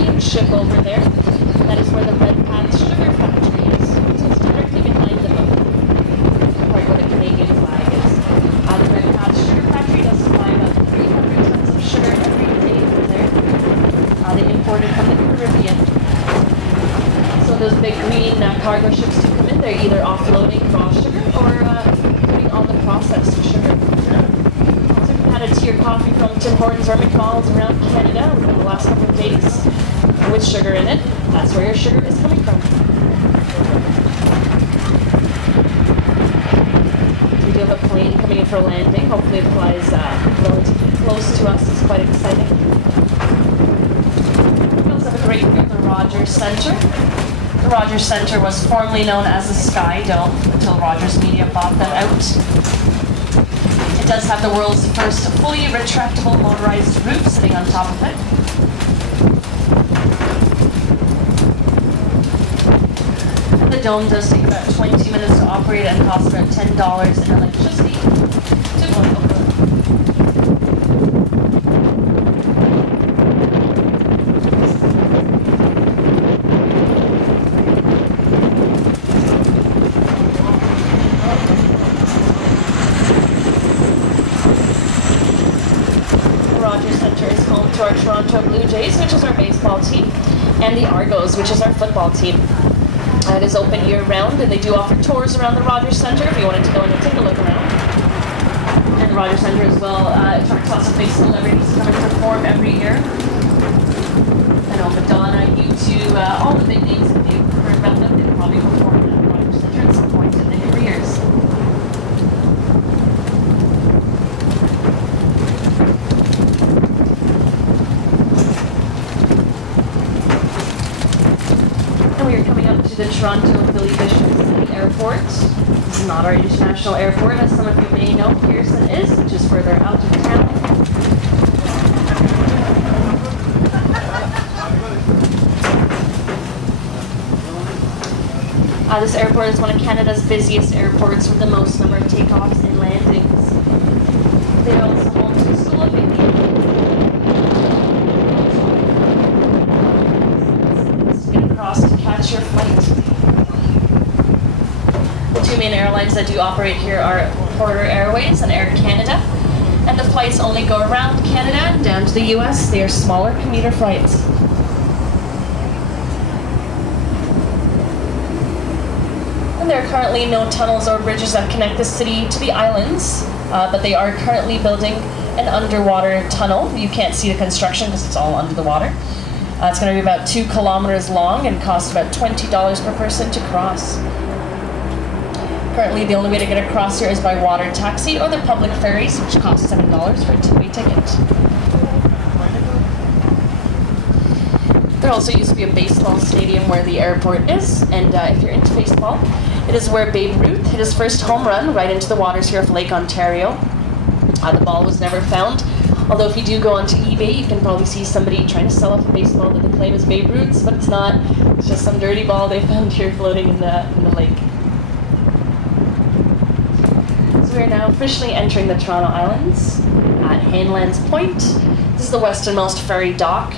green ship over there, that is where the Red Path Sugar Factory is. So it's directly behind the boat, right where the Canadian flag is. The Red Path Sugar Factory does supply about 300 tons of sugar every day from there. They import it from the Caribbean. So those big green cargo ships do come in. They're either offloading raw sugar or putting on the processed sugar. So if you had a tea or coffee from Tim Hortons or McDonald's around Canada within the last couple of days with sugar in it, that's where your sugar is coming from. We do have a plane coming in for landing. Hopefully it flies relatively close to us. It's quite exciting. We also have a great view of the Rogers Centre. The Rogers Centre was formerly known as the Sky Dome until Rogers Media bought them out. It does have the world's first fully retractable motorized roof sitting on top of it. And the dome does take about 20 minutes to operate and costs about $10 in electricity to go over. Our Toronto Blue Jays, which is our baseball team, and the Argos, which is our football team. It is open year-round, and they do offer tours around the Rogers Centre if you wanted to go in and take a look around. And the Rogers Centre as well attracts lots of big celebrities to come and perform every year. I know Madonna, U2, all the big names, if you've heard about them, they've probably performed at the Rogers Centre at some point in their careers. The Toronto Billy Bishop City Airport. This is not our international airport, as some of you may know. Pearson is, which is further out of town. This airport is one of Canada's busiest airports with the most number of takeoffs and landings. They are also home to the School of Aviation. Get across to catch your flight. The two main airlines that do operate here are Porter Airways and Air Canada, and the flights only go around Canada and down to the US. They are smaller commuter flights. And there are currently no tunnels or bridges that connect the city to the islands, but they are currently building an underwater tunnel. You can't see the construction because it's all under the water. It's going to be about 2 kilometers long and cost about $20 per person to cross. Currently, the only way to get across here is by water taxi or the public ferries, which cost $7 for a two-way ticket. There also used to be a baseball stadium where the airport is, and if you're into baseball, it is where Babe Ruth hit his first home run right into the waters here of Lake Ontario. The ball was never found. Although if you do go onto eBay, you can probably see somebody trying to sell off a baseball that they claim is Babe Ruth's, but it's not. It's just some dirty ball they found here floating in the lake. So we are now officially entering the Toronto Islands at Hanlan's Point. This is the westernmost ferry dock.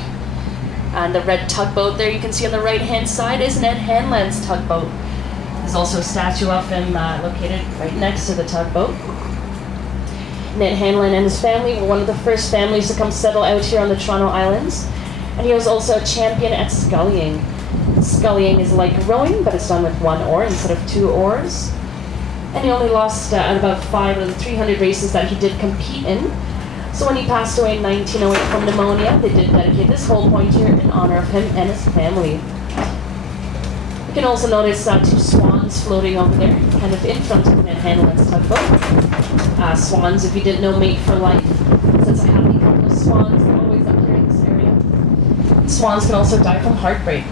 And the red tugboat there you can see on the right-hand side is Ned Hanlan's tugboat. There's also a statue of him located right next to the tugboat. Ned Hanlan and his family were one of the first families to come settle out here on the Toronto Islands. And he was also a champion at scullying. Scullying is like rowing, but it's done with 1 oar instead of 2 oars. And he only lost at about 5 of the 300 races that he did compete in. So when he passed away in 1908 from pneumonia, they did dedicate this whole point here in honor of him and his family. You can also notice 2 swans floating over there, kind of in front of Ned Hanlan's tugboat. Swans, if you didn't know, mate for life. So it's a happy couple of swans always up here in this area. Swans can also die from heartbreak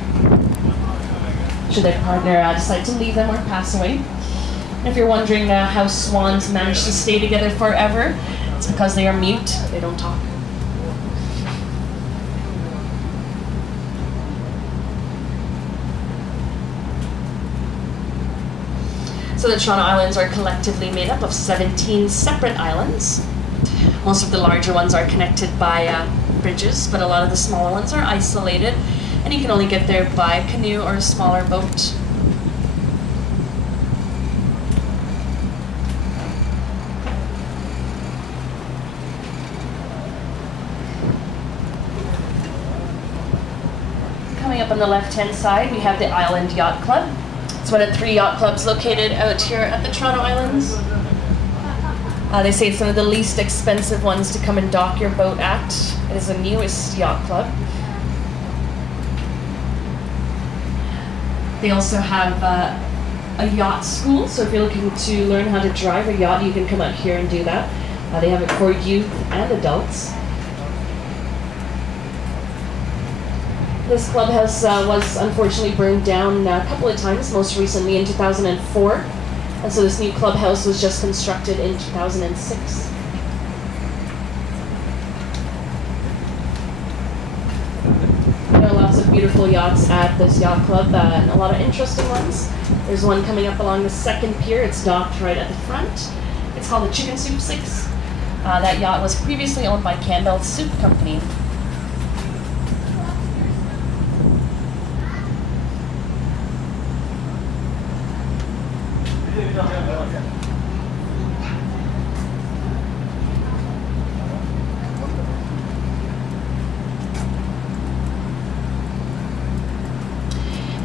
should their partner decide to leave them or pass away. And if you're wondering how swans manage to stay together forever, it's because they are mute, they don't talk. So the Toronto Islands are collectively made up of 17 separate islands. Most of the larger ones are connected by bridges, but a lot of the smaller ones are isolated, and you can only get there by canoe or a smaller boat. Coming up on the left-hand side, we have the Island Yacht Club. It's one of 3 yacht clubs located out here at the Toronto Islands. They say it's one of the least expensive ones to come and dock your boat at. It is the newest yacht club. They also have a yacht school, so if you're looking to learn how to drive a yacht, you can come out here and do that. They have it for youth and adults. This clubhouse was unfortunately burned down a couple of times, most recently in 2004. And so this new clubhouse was just constructed in 2006. There are lots of beautiful yachts at this yacht club, and a lot of interesting ones. There's one coming up along the second pier. It's docked right at the front. It's called the Chicken Soup 6. That yacht was previously owned by Campbell's Soup Company.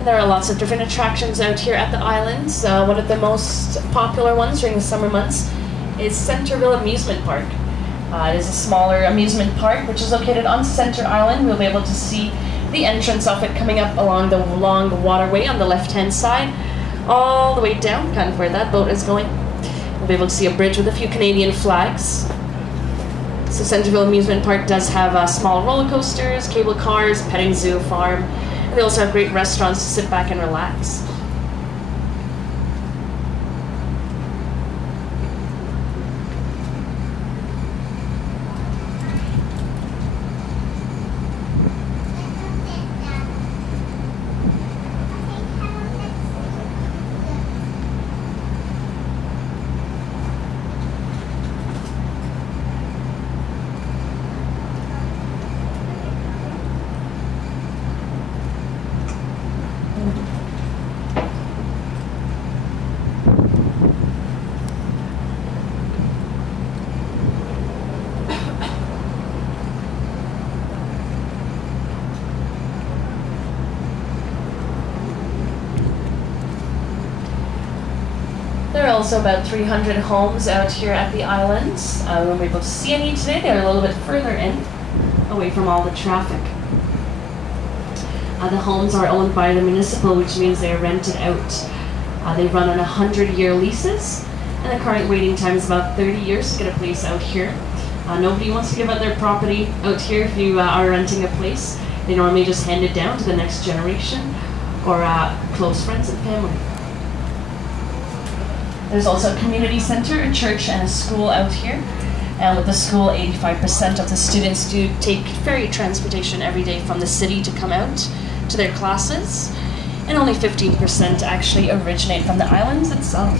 There are lots of different attractions out here at the islands. One of the most popular ones during the summer months is Centerville Amusement Park. It is a smaller amusement park which is located on Center Island. We'll be able to see the entrance of it coming up along the long waterway on the left-hand side, all the way down, kind of where that boat is going. We'll be able to see a bridge with a few Canadian flags. So Centerville Amusement Park does have small roller coasters, cable cars, petting zoo, farm, and they also have great restaurants to sit back and relax. There are also about 300 homes out here at the islands. We won't be able to see any today. They're a little bit further in, away from all the traffic. The homes are owned by the municipal, which means they are rented out. They run on 100-year leases, and the current waiting time is about 30 years to get a place out here. Nobody wants to give up their property out here if you are renting a place. They normally just hand it down to the next generation or close friends and family. There's also a community center, a church, and a school out here. And with the school, 85% of the students do take ferry transportation every day from the city to come out to their classes. And only 15% actually originate from the islands itself.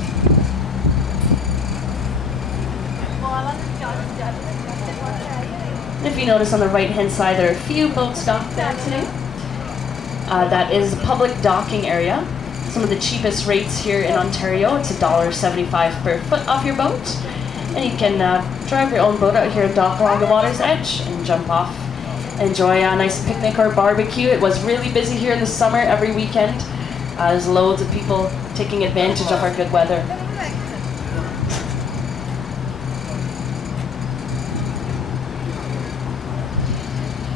If you notice on the right-hand side, there are a few boats docked there today. That is a public docking area. Some of the cheapest rates here in Ontario, it's $1.75 per foot off your boat. And you can drive your own boat out here and dock along the water's edge and jump off. Enjoy a nice picnic or barbecue. It was really busy here in the summer every weekend. There's loads of people taking advantage of our good weather.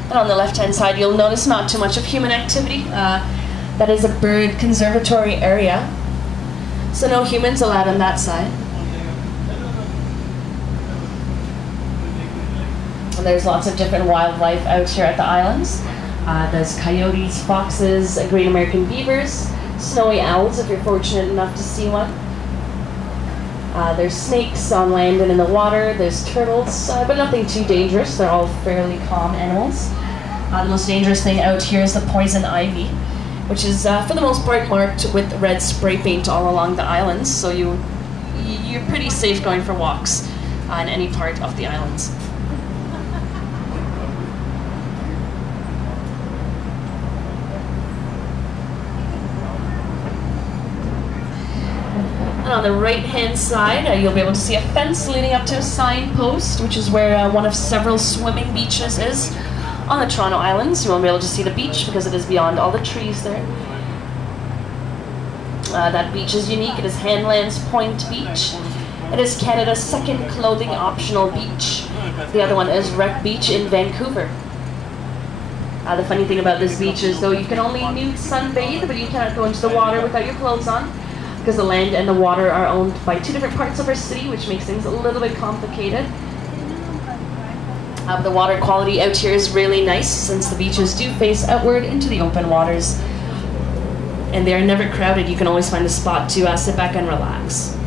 And on the left-hand side, you'll notice not too much of human activity. That is a bird conservatory area, so no humans allowed on that side. And there's lots of different wildlife out here at the islands. There's coyotes, foxes, great American beavers, snowy owls if you're fortunate enough to see one. There's snakes on land and in the water. There's turtles, but nothing too dangerous. They're all fairly calm animals. The most dangerous thing out here is the poison ivy, which is for the most part marked with red spray paint all along the islands, so you're pretty safe going for walks on any part of the islands. On the right-hand side, you'll be able to see a fence leading up to a signpost, which is where one of several swimming beaches is on the Toronto Islands. You won't be able to see the beach because it is beyond all the trees there. That beach is unique. It is Hanlan's Point Beach. It is Canada's second clothing optional beach. The other one is Wreck Beach in Vancouver. The funny thing about this beach is, though, you can only nude sunbathe, but you cannot go into the water without your clothes on, because the land and the water are owned by two different parts of our city, which makes things a little bit complicated. The water quality out here is really nice, since the beaches do face outward into the open waters. And they are never crowded. You can always find a spot to sit back and relax.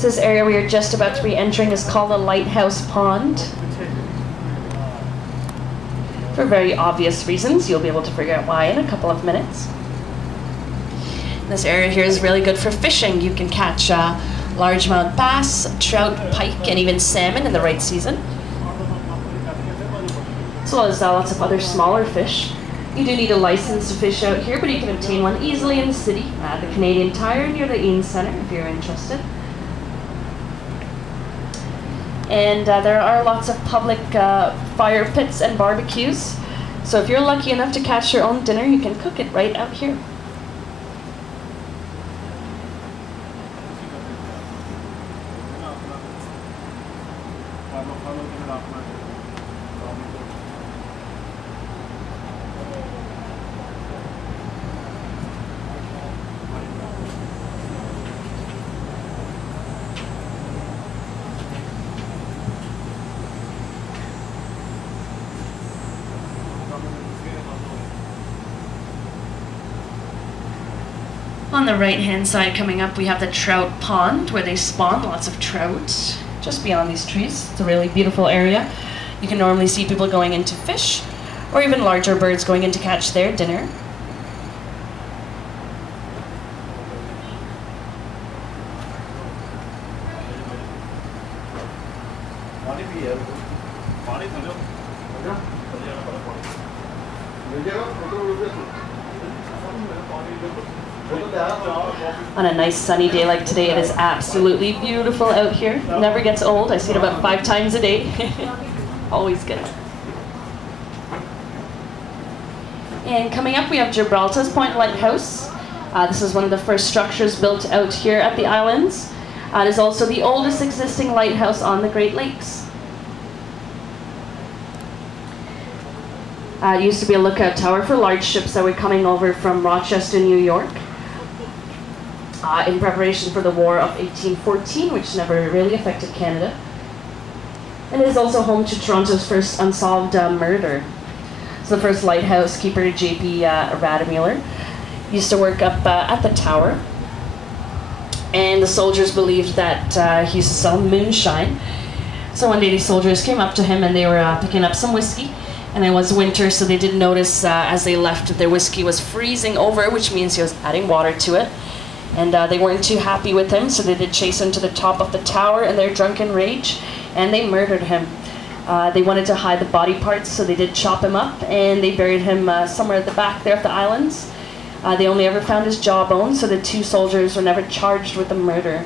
This area we are just about to be entering is called the Lighthouse Pond. For very obvious reasons. You'll be able to figure out why in a couple of minutes. This area here is really good for fishing. You can catch largemouth bass, trout, pike, and even salmon in the right season, as well as lots of other smaller fish. You do need a license to fish out here, but you can obtain one easily in the city at the Canadian Tire near the Eaton Centre if you're interested. And there are lots of public fire pits and barbecues. So if you're lucky enough to catch your own dinner, you can cook it right out here. On the right-hand side coming up, we have the Trout Pond, where they spawn lots of trout just beyond these trees. It's a really beautiful area. You can normally see people going in to fish, or even larger birds going in to catch their dinner. On a nice sunny day like today, it is absolutely beautiful out here. Never gets old. I see it about 5 times a day. Always good. And coming up, we have Gibraltar's Point Lighthouse. This is one of the first structures built out here at the islands. It is also the oldest existing lighthouse on the Great Lakes. It used to be a lookout tower for large ships that were coming over from Rochester, New York, in preparation for the War of 1814, which never really affected Canada. And it is also home to Toronto's first unsolved murder. So the first lighthouse keeper, J.P. Radamuller, used to work up at the tower. And the soldiers believed that he used to sell moonshine. So one day these soldiers came up to him and they were picking up some whiskey. And it was winter, so they did notice as they left that their whiskey was freezing over, which means he was adding water to it. And they weren't too happy with him, so they did chase him to the top of the tower in their drunken rage, and they murdered him. They wanted to hide the body parts, so they did chop him up, and they buried him somewhere at the back there of the islands. They only ever found his jawbone, so the 2 soldiers were never charged with the murder.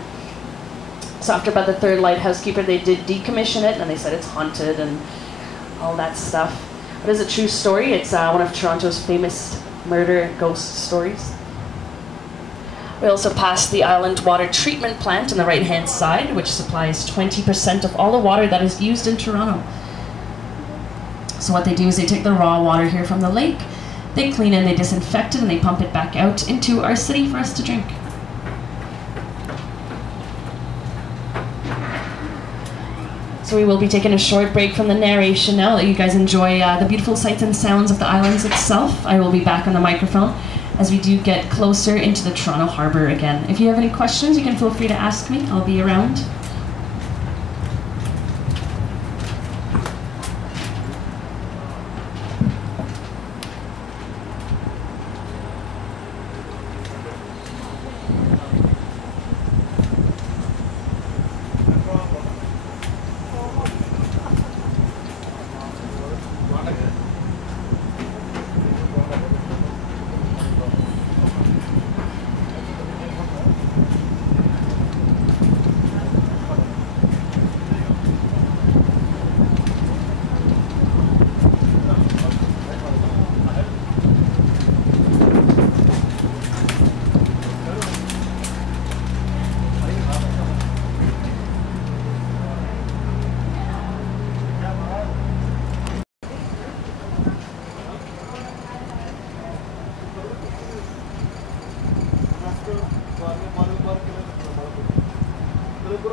So after about the 3rd lighthouse keeper, they did decommission it, and they said it's haunted and all that stuff. It is a true story. It's one of Toronto's famous murder ghost stories. We also passed the island water treatment plant on the right-hand side, which supplies 20% of all the water that is used in Toronto. So what they do is they take the raw water here from the lake, they clean it, they disinfect it, and they pump it back out into our city for us to drink. So we will be taking a short break from the narration now, let you guys enjoy the beautiful sights and sounds of the islands itself. I will be back on the microphone as we do get closer into the Toronto Harbour again. If you have any questions, you can feel free to ask me. I'll be around. Look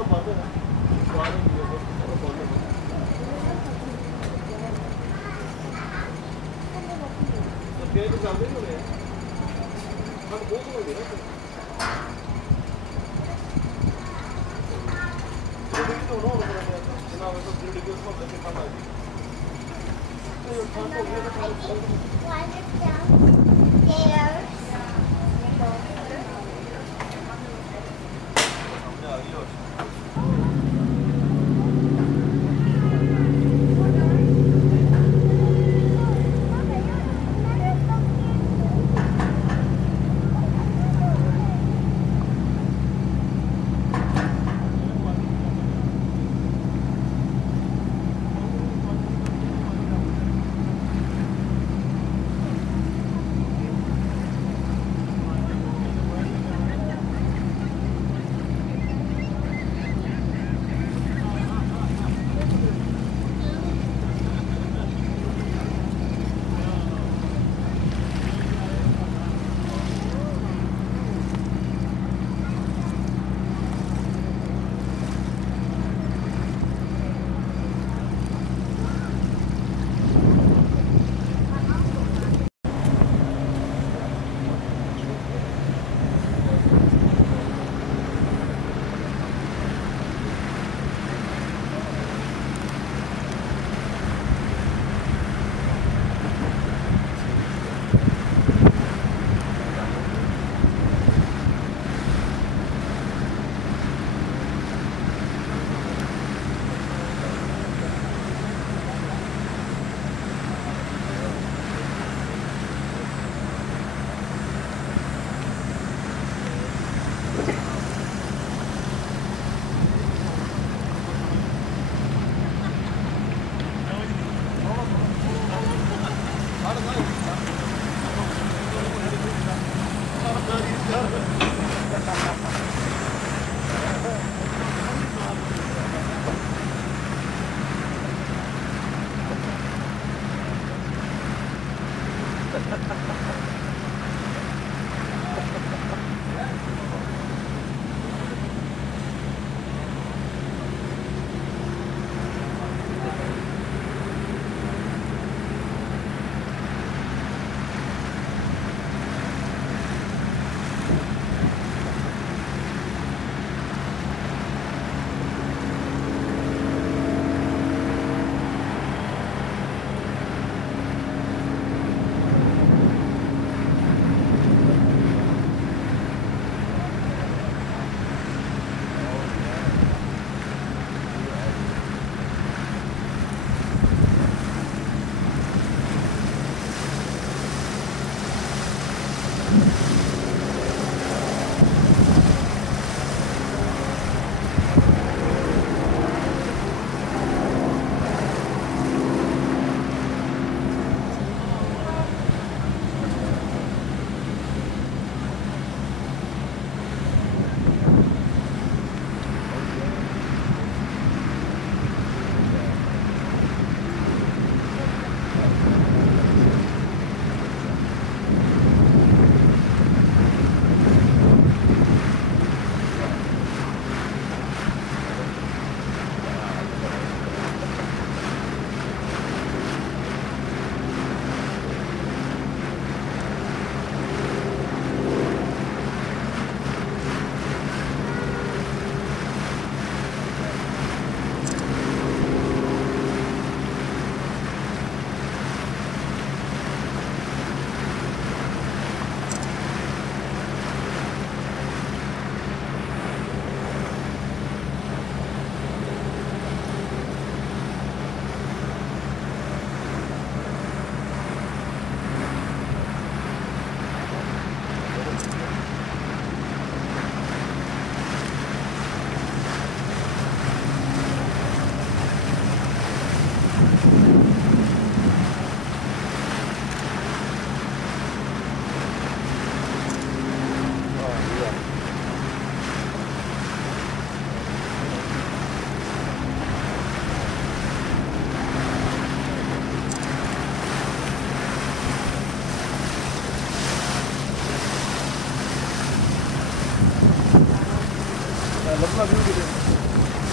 at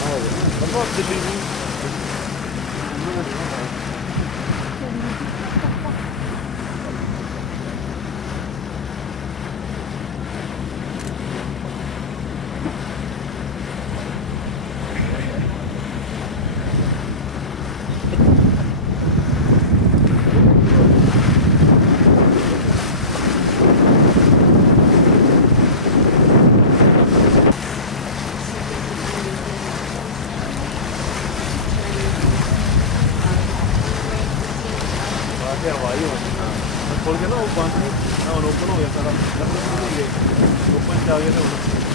बहुत दिल्ली में हवाई हो खोल के ना वो बंद नहीं ना ओपन हो गया सारा ओपन से आ गया था